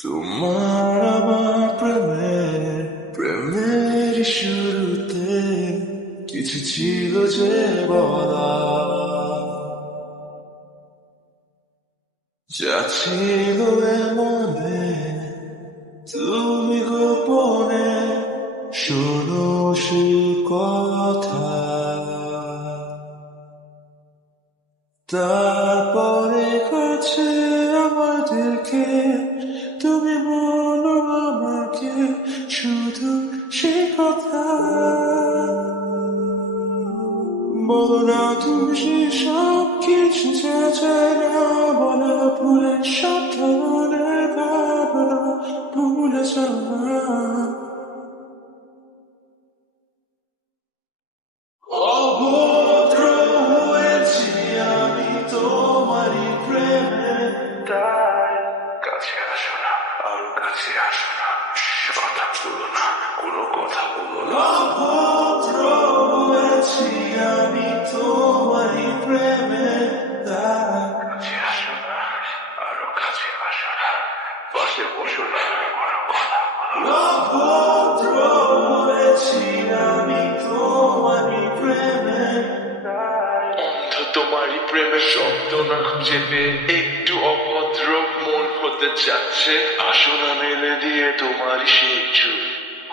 তোমার আমার প্রেমের শুরুতে কিছু ছিল যে বলা, যা ছিল মনে তুমি গোপনে শোনো সে কথা। তারপরে কাছে আমাদেরকে তুমি বলো আমাকে শুধু সে কথা। বলো না তুমি সে সব কিছু চাই না বলা, ভুলে সব ধরনের ভাবনা ভুলে যাওয়া। অভদ্র হয়েছি আমি তোমারই প্রেমে, তাই কাছে আসো না, আরো কাছে আসো না, কথা বলো না, কোনো কথা বলো না। অভদ্র হয়েছি আমি তোমারই প্রেমে, তাই কাছে আসো না, আরো কাছে আসো না, পাশে বসো না, কোনো কথা বলো না। অভদ্র হয়েছি আমি তোমারই প্রেমে, অন্ধ তোমারই প্রেমের শব্দ না খুঁজে পেয়ে একটু অভদ্র মন হতে চাচ্ছে। আসো না মেলে দিয়ে তোমারই সেই চুল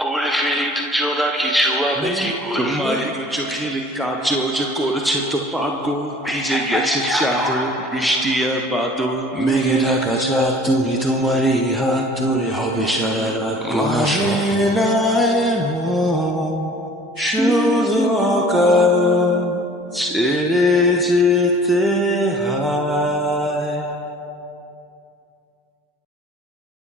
করে ফেলি দুজনা কিছু আবেগী তোমারই দু চোখের কাজল যে করেছে তো পাগল, ভিজে গেছে চাদর বৃষ্টি আর বাদল, মেঘে ঢাকা চাঁদ তুমি তোমারই হাত ধরে হবে সারা রাত। মানে না এমন শুধু অকারণ ছেড়ে